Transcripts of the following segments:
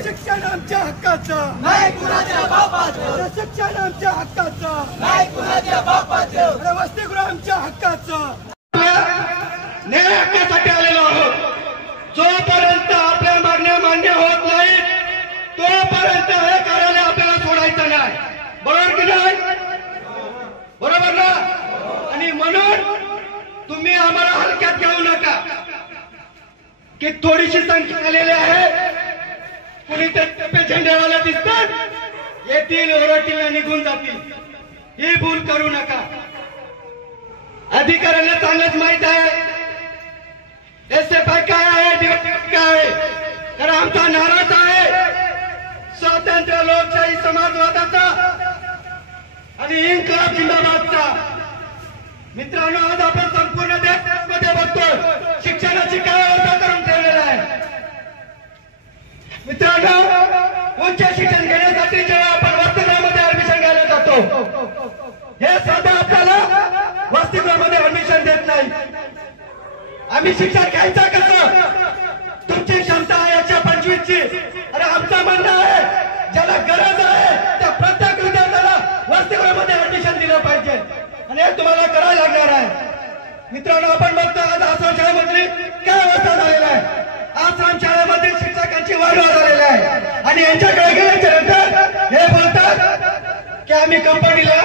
शिक्षण आमच्या हक्काचं नाही कुणाच्या बापाचं, शिक्षण आमच्या हक्काचं नाही कुणाच्या बापाचं, वसतिगृह आमच्या हक्काचं. न्याय हक्कासाठी आलेलो आहोत. जोपर्यंत आपल्या मागण्या मान्य होत नाहीत तोपर्यंत हे कार्यालय आपल्याला सोडायचं नाही. बरोबर की नाही? बरोबर ना? आणि म्हणून तुम्ही आम्हाला हलक्यात घेऊ नका की थोडीशी संख्या आलेली आहे, कुणीतरी झेंडेवाला दिसतात, येतील ओरडतील आणि निघून जातील. ही भूल करू नका. अधिकाऱ्यांना चांगलंच माहित आहे एसएफआय काय आहे, डीवायएफआय काय आहे. कारण आमचा नाराच आहे स्वातंत्र्य, लोकशाही, समाजवादाचा आणि इन्कलाब जिंदाबादचा. मित्रांनो, आज आपण संपूर्ण देशामध्ये बघतोय शिक्षणाची काय अवस्था करून ठेवलेला आहे. मित्रांनो, उच्च शिक्षण घेण्यासाठी जेव्हा आपण वसतिगृहामध्ये ऍडमिशन घ्यायला जातो, हे साधं आपल्याला वसतिगृहामध्ये ऍडमिशन देत नाही. आम्ही शिक्षण घ्यायचं कसं? तुमची क्षमता आहे 125ची. अरे आमचं म्हणणं आहे ज्याला गरज आहे त्या प्रत्येक विद्यार्थ्याला वसतिगृहामध्ये ऍडमिशन दिलं पाहिजे आणि हे तुम्हाला करायला लागणार आहे. मित्रांनो, आपण बघतो आज आश्रम शाळेमधली काय अवस्था झालेला आहे. आश्रम शाळेमध्ये शिक्षकांची वाढ झालेली आहे आणि यांच्याकडे गेल्याच्या नंतर हे बोलतात की आम्ही कंपनीला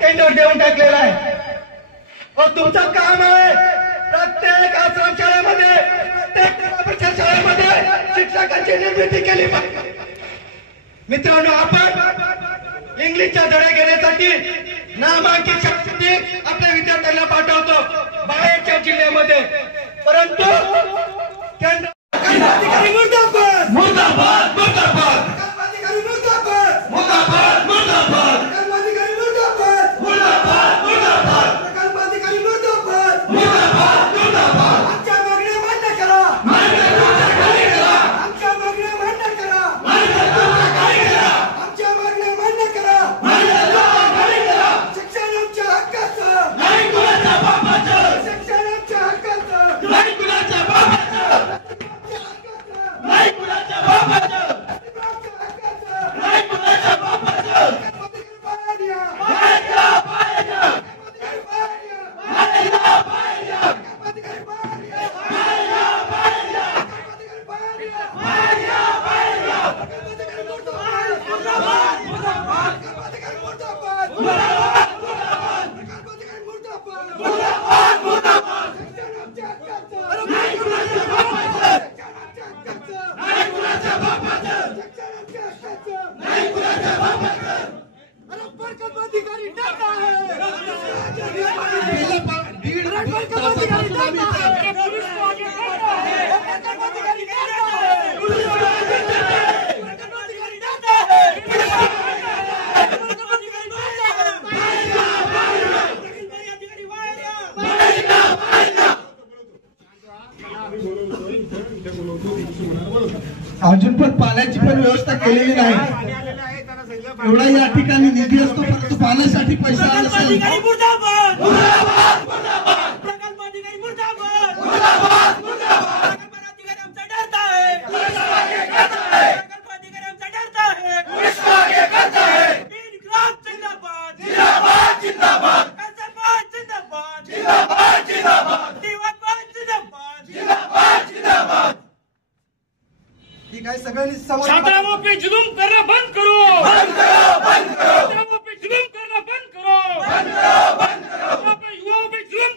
टेंडर देऊन टाकलेला आहे. तुमचं काम आहे प्रत्येक आश्रम शाळेमध्ये, प्रत्येक शाळेमध्ये शिक्षकांची निर्मिती केली पाहिजे. मित्रांनो, आपण इंग्लिशच्या धडे घेण्यासाठी नामांकित शाळेमध्ये आपल्या विद्यार्थ्यांना पाठवतो बाहेरच्या जिल्ह्यामध्ये, परंतु अधिकारी मुर्दाबाद मुर्दाबाद मुर्दाबाद, अधिकारी मुर्दाबाद मुर्दाबाद मुर्दाबाद, अधिकारी मुर्दाबाद मुर्दाबाद मुर्दाबाद, अधिकारी मुर्दाबाद मुर्दाबाद मुर्दाबाद. आमच्या मागण्या मान्य करा, आमच्या मागण्या मान्य करा, आमच्या मागण्या मान्य करा. शिक्षण आमच्या हक्काचं नाही कुणाच्या बापाचं, शिक्षण आमच्या हक्काचं नाही कुणाच्या बापाचं, नाही कुणाच्या बापाचं, नाही कुणाच्या बापाचं. अजून पण पाण्याची पण व्यवस्था केलेली नाही. एवढा या ठिकाणी निधी असतो परंतु पाण्यासाठी पैसा नसेल. छात्राओं पे जुल्म करना बंद करो, बंद करो, बंद करो. छात्राओं पे जुल्म करना बंद करो, बंद करो, बंद करो. युवाओं पे जुल्म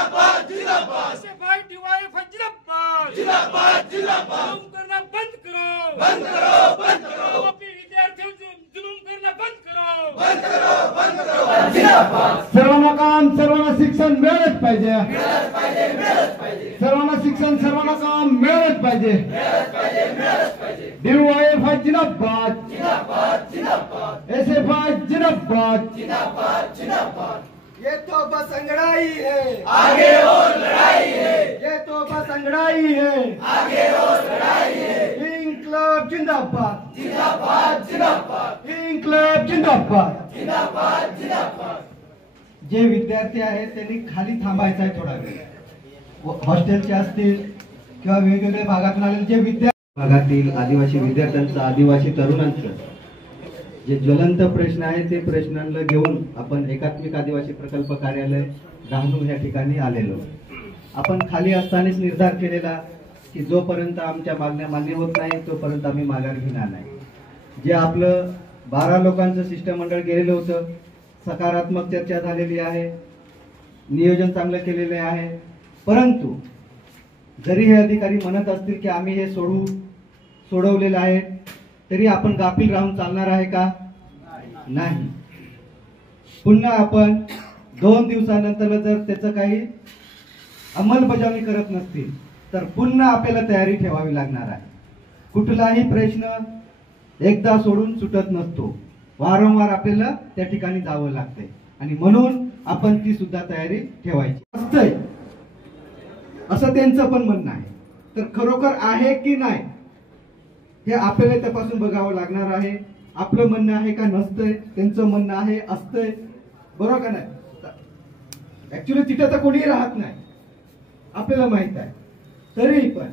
SFI DYFI जिंदाबाद जुलूम करना बंद करो अपने विद्यार्थियों से जुलूम करना बंद करो सर्वांना काम, सर्वांना शिक्षण मिळालंच पाहिजे. सर्वांना शिक्षण, सर्वांना काम मिळालंच पाहिजे. DYFI जिंदाबाद, SFI जिंदाबाद. ये तो बस अंगड़ाई है, आगे और लड़ाई है. ये तो बस अंगड़ाई है, आगे और लड़ाई है. इन्कलाब जिंदाबाद, इन्कलाब जिंदाबाद. जे विद्यार्थी आहेत त्यांनी खाली थांबायचं आहे थोडा वेळ. हॉस्टेलचे असतील किंवा वेगवेगळ्या भागातून आलेले जे विद्यार्थी, भागातील आदिवासी विद्यार्थ्यांचं, आदिवासी तरुणांचं जे ज्वलंत प्रश्न आहे ते प्रश्नांना घेऊन आपण एकात्मिक आदिवासी प्रकल्प कार्यालय डहाणू या ठिकाणी आलेलो. आपण खाली असतानाच निर्धार केलेला की जोपर्यंत आमच्या मागण्या मान्य होत नाही तोपर्यंत आम्ही माघार घेणार नाही. जे आपलं 12 लोकांचं शिष्टमंडळ गेलेलं होतं, सकारात्मक चर्चा झालेली आहे, नियोजन चांगलं केलेले आहे. परंतु जरी हे अधिकारी म्हणत असतील की आम्ही हे सोडवलेलं आहे, तरी आपण गाफील राहून चालणार आहे का? नाही. पुन्हा आपण 2 दिवसानंतर जर त्याचं काही अंमलबजावणी करत नसतील तर पुन्हा आपल्याला तयारी ठेवावी लागणार आहे. कुठलाही प्रश्न एकदा सोडून सुटत नसतो, वारंवार आपल्याला त्या ठिकाणी जावं लागतंय आणि म्हणून आपण ती सुद्धा तयारी ठेवायची असते असं त्यांचं पण म्हणणं आहे. तर खरोखर आहे की नाही हे आपल्याला तपासून बघावं लागणार आहे. आपलं म्हणणं आहे का नसतंय, त्यांचं म्हणणं आहे असतंय, बरोबर का नाही? ऍक्च्युली तिथं तर कोणीही राहत नाही, आपल्याला माहित आहे. तरी पण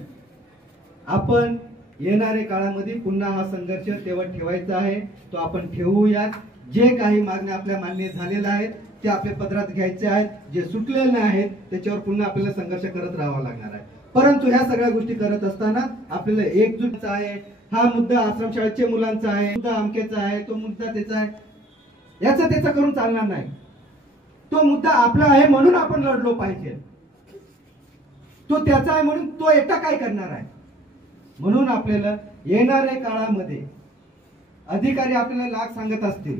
आपण येणाऱ्या काळामध्ये पुन्हा हा संघर्ष तेव्हा ठेवायचा आहे, तो आपण ठेवूयात. जे काही मागण्या आपल्या मान्य झालेल्या आहेत ते आपल्या पदरात घ्यायचे आहेत, जे सुटलेले आहेत त्याच्यावर पुन्हा आपल्याला संघर्ष करत राहावा लागणार आहे. परंतु ह्या सगळ्या गोष्टी करत असताना आपल्याला एकजूट आहे. हा मुद्दा आश्रमशाळेच्या मुलांचा आहे, मुद्दा अमकेचा आहे, तो मुद्दा त्याचा आहे, याचा त्याचा करून चालणार नाही. तो मुद्दा आपला आहे म्हणून आपण लढलो पाहिजे. तो त्याचा आहे म्हणून तो एकटा काय करणार आहे? म्हणून आपल्याला येणाऱ्या काळामध्ये अधिकारी आपल्याला लाख सांगत असतील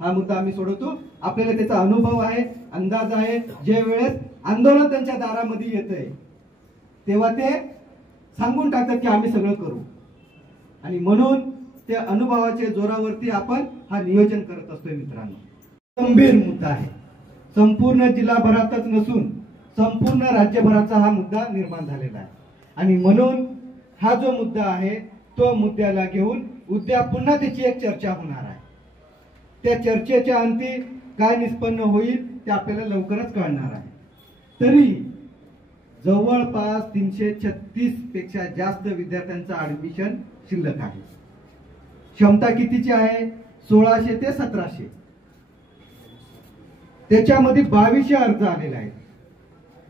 हा मुद्दा आम्ही सोडवतो, आपल्याला त्याचा अनुभव आहे, अंदाज आहे. जे वेळेस आंदोलन त्यांच्या दारामध्ये येतंय तेव्हा ते सांगून टाकतात की आम्ही सगळं करू, आणि म्हणून त्या अनुभवाच्या जोरावरती आपण हा नियोजन करत असतोय. मित्रांनो, गंभीर मुद्दा आहे. संपूर्ण जिल्हाभरातच नसून संपूर्ण राज्यभराचा हा मुद्दा निर्माण झालेला आहे आणि म्हणून हा जो मुद्दा आहे तो मुद्द्याला घेऊन उद्या पुन्हा त्याची एक चर्चा होणार आहे. त्या चर्चेच्या अंती काय निष्पन्न होईल ते आपल्याला लवकरच कळणार आहे. तरी जवळपास 336 पेक्षा जास्त विद्यार्थ्यांचं ऍडमिशन शिल्लक आहे. क्षमता कितीची आहे? 1600 ते 1700. त्याच्यामध्ये 2200 अर्ज आलेले आहेत.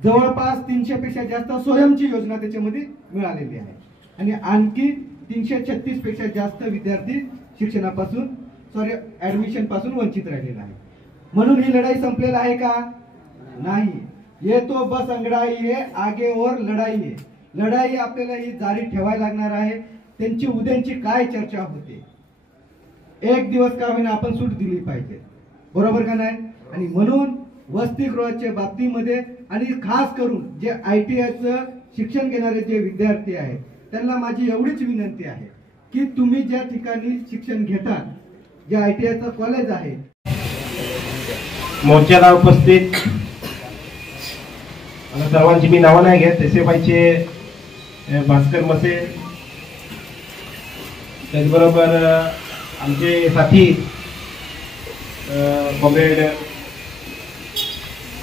जवळपास 300 पेक्षा जास्त स्वयंची योजना त्याच्यामध्ये मिळालेली आहे आणि आणखी 336 पेक्षा जास्त विद्यार्थी ऍडमिशन पासून वंचित राहिलेला आहे. म्हणून ही लढाई संपलेली आहे का? नाही. ये तो बस अंगड़ाई है, आगे और लढाई है. लढाई आपल्याला ही जारी ठेवायला लागणार आहे. त्यांची उद्यांची काय चर्चा होते, एक दिवस का होईना आपण सूट दिली पाहिजे, बरोबर का नाही? आणि म्हणून वसतिगृहाच्या बाबतीमध्ये आणि खास करून जे ITIचं शिक्षण घेणारे जे विद्यार्थी आहेत त्यांना माझी एवढीच विनंती आहे की तुम्ही ज्या ठिकाणी शिक्षण घेता, जे ITIचं कॉलेज आहे, मोर्चाला उपस्थित सर्वांची मी नावं नाही घेत, SFIचे भास्कर मसे, त्याचबरोबर आमचे साथी कॉम्रेड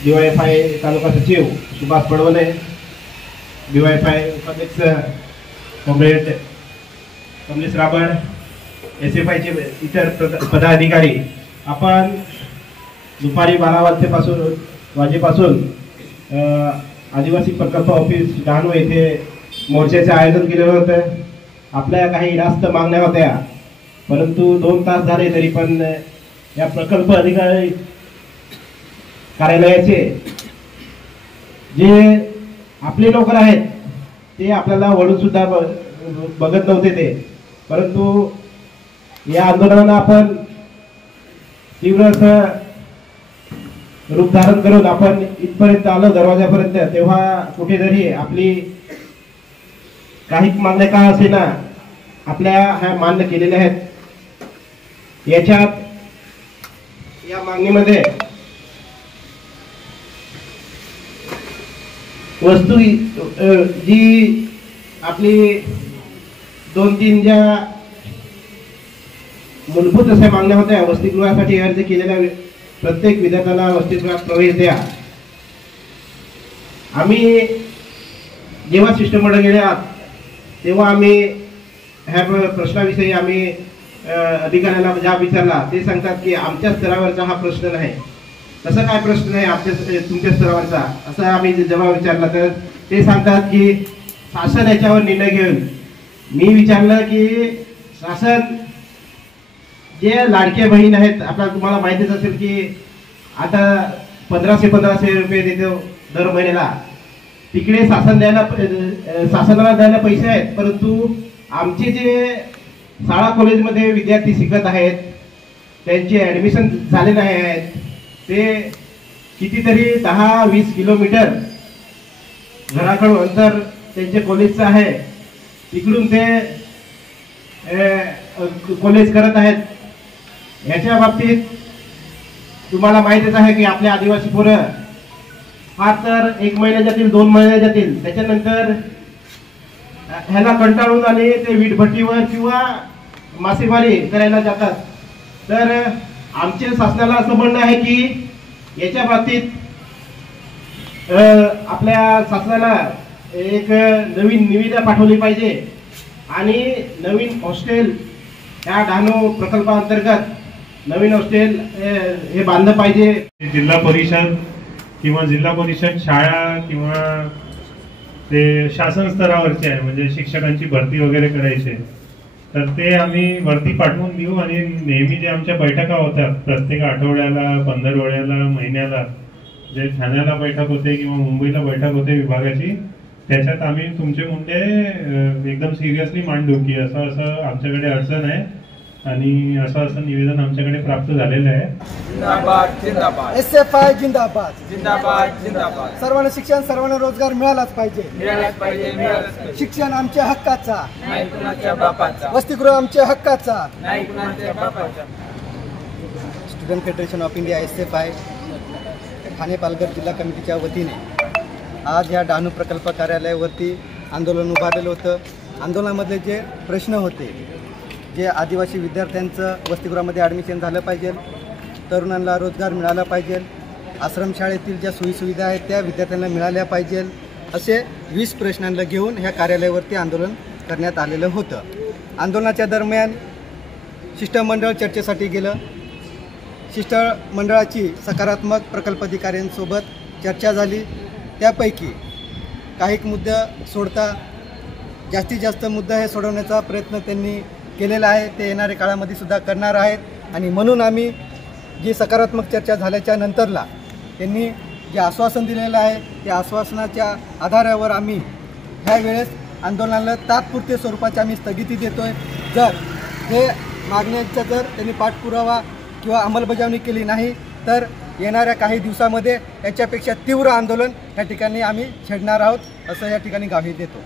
DYFI तालुका सचिव सुभाष पडवले, DYFI उपाध्यक्ष कॉम्रेड कमलेश राबड, SFIचे इतर पदाधिकारी, आपण दुपारी 12 वाजेपासून आदिवासी प्रकल्प ऑफिस डहाणू येथे मोर्चाचे आयोजन केलेलं होतं. आपल्या काही रास्त मागण्या होत्या, परंतु 2 तास झाले तरी पण या प्रकल्प अधिकारी कार्यालयाचे जे आपले लोक आहेत ते आपल्याला वळून सुद्धा बघत नव्हते ते, परंतु या आंदोलनाला आपण तीव्र असं रूप धारण करून आपण इथपर्यंत आलो दरवाजापर्यंत, तेव्हा कुठेतरी आपली काही मागण्या का असेना आपल्या ह्या मान्य केलेल्या आहेत. याच्यात या मागणीमध्ये वस्तू जी आपली 2-3 ज्या मूलभूत अशा मागण्या होत्या, वसतिगृहासाठी अर्ज केलेल्या प्रत्येक विद्यार्थ्याला वसतिगृहात प्रवेश द्या. आम्ही जेव्हा शिष्टमंडळ गेल्या तेव्हा आम्ही ह्या प्रश्नाविषयी आम्ही अधिकाऱ्यांना ज्या विचारला ते सांगतात की आमच्या स्तरावरचा हा प्रश्न नाही. तसं काय प्रश्न नाही तुमच्या स्तरावरचा असं आम्ही जेव्हा विचारला तर ते सांगतात की शासन याच्यावर निर्णय घेऊन. मी विचारलं की शासन जे लाडके बहीण आहेत, आपल्याला तुम्हाला माहितीच असेल की आता 1500 रुपये देतो दर महिन्याला, तिकडे शासनाला द्यायला पैसे आहेत, परंतु आमचे जे शाळा कॉलेजमध्ये विद्यार्थी शिकत आहेत त्यांचे ॲडमिशन झाले नाही आहेत, ते कितीतरी 10-20 किलोमीटर घराकडून अंतर त्यांचे कॉलेजचं आहे, तिकडून ते कॉलेज करत आहेत. ह्याच्या बाबतीत तुम्हाला माहितीच आहे की आपल्या आदिवासी पोरं फार तर 1 महिना जातील, 2 महिने जातील, त्याच्यानंतर ह्याला कंटाळून आले ते वीटभट्टीवर किंवा मासेमारी करायला जातात. तर आमच्या शासनाला असं म्हणणं आहे की याच्या बाबतीत आपल्या शासनाला एक नवीन निविदा पाठवली पाहिजे आणि नवीन हॉस्टेल या डहाणू प्रकल्पाअंतर्गत नवीन हॉस्टेल हे बांधलं पाहिजे. जिल्हा परिषद किंवा जिल्हा परिषद शाळा किंवा ते शासन स्तरावरचे आहे, म्हणजे शिक्षकांची भरती वगैरे करायची, तर ते आम्ही वरती पाठवून देऊ. आणि नेहमी जे आमच्या बैठका होतात प्रत्येक आठवड्याला, 15 महिन्याला, जे ठाण्याला बैठक होते किंवा मुंबईला बैठक होते विभागाची, त्याच्यात आम्ही तुमचे मुद्दे एकदम सिरियसली मांडू की असं असं आमच्याकडे अडचण आहे आणि असं निवेदन आमच्याकडे प्राप्त झालेलं आहे. जिंदाबाद जिंदाबाद, SFI जिंदाबाद, जिंदाबाद जिंदाबाद. सर्वांना शिक्षण, सर्वांना रोजगार मिळालाच पाहिजे. मिळालाच पाहिजे, मिळालाच पाहिजे. शिक्षण आमच्या हक्काचा, नाही कुणाच्या बापाचा. वसतिगृह आमच्या हक्काचा. नाही कुणाच्या बापाचा. Student federation of India SFI Thane Palghar जिल्हा कमिटीच्या वतीने आज या डहाणू प्रकल्प कार्यालयावरती आंदोलन उभारलेलं होतं. आंदोलनामधले जे प्रश्न होते, जे आदिवासी विद्यार्थ्यांचं वसतिगृहामध्ये ॲडमिशन झालं पाहिजे, तरुणांना रोजगार मिळाला पाहिजे, आश्रमशाळेतील ज्या सोयीसुविधा आहेत त्या विद्यार्थ्यांना मिळाल्या पाहिजे, असे 20 प्रश्नांना घेऊन ह्या कार्यालयावरती आंदोलन करण्यात आलेलं होतं. आंदोलनाच्या दरम्यान शिष्टमंडळ चर्चेसाठी गेलं. शिष्टमंडळाची सकारात्मक प्रकल्प अधिकाऱ्यांसोबत चर्चा झाली. त्यापैकी काही मुद्दे सोडता जास्तीत जास्त मुद्दा हे सोडवण्याचा प्रयत्न त्यांनी केलेला आहे, ते येणाऱ्या काळामध्ये सुद्धा करणार आहेत. आणि म्हणून आम्ही जी सकारात्मक चर्चा झाल्याच्या नंतरला त्यांनी जे आश्वासन दिलेलं आहे त्या आश्वासनाच्या आधारावर आम्ही ह्या वेळेस आंदोलनाला तात्पुरते स्वरूपाची आम्ही स्थगिती देतो आहे. जर हे मागण्यांचा जर त्यांनी पाठपुरावा किंवा अंमलबजावणी केली नाही तर येणाऱ्या काही दिवसामध्ये याच्यापेक्षा तीव्र आंदोलन या ठिकाणी आम्ही छेडणार आहोत, असं या ठिकाणी ग्वाही देतो.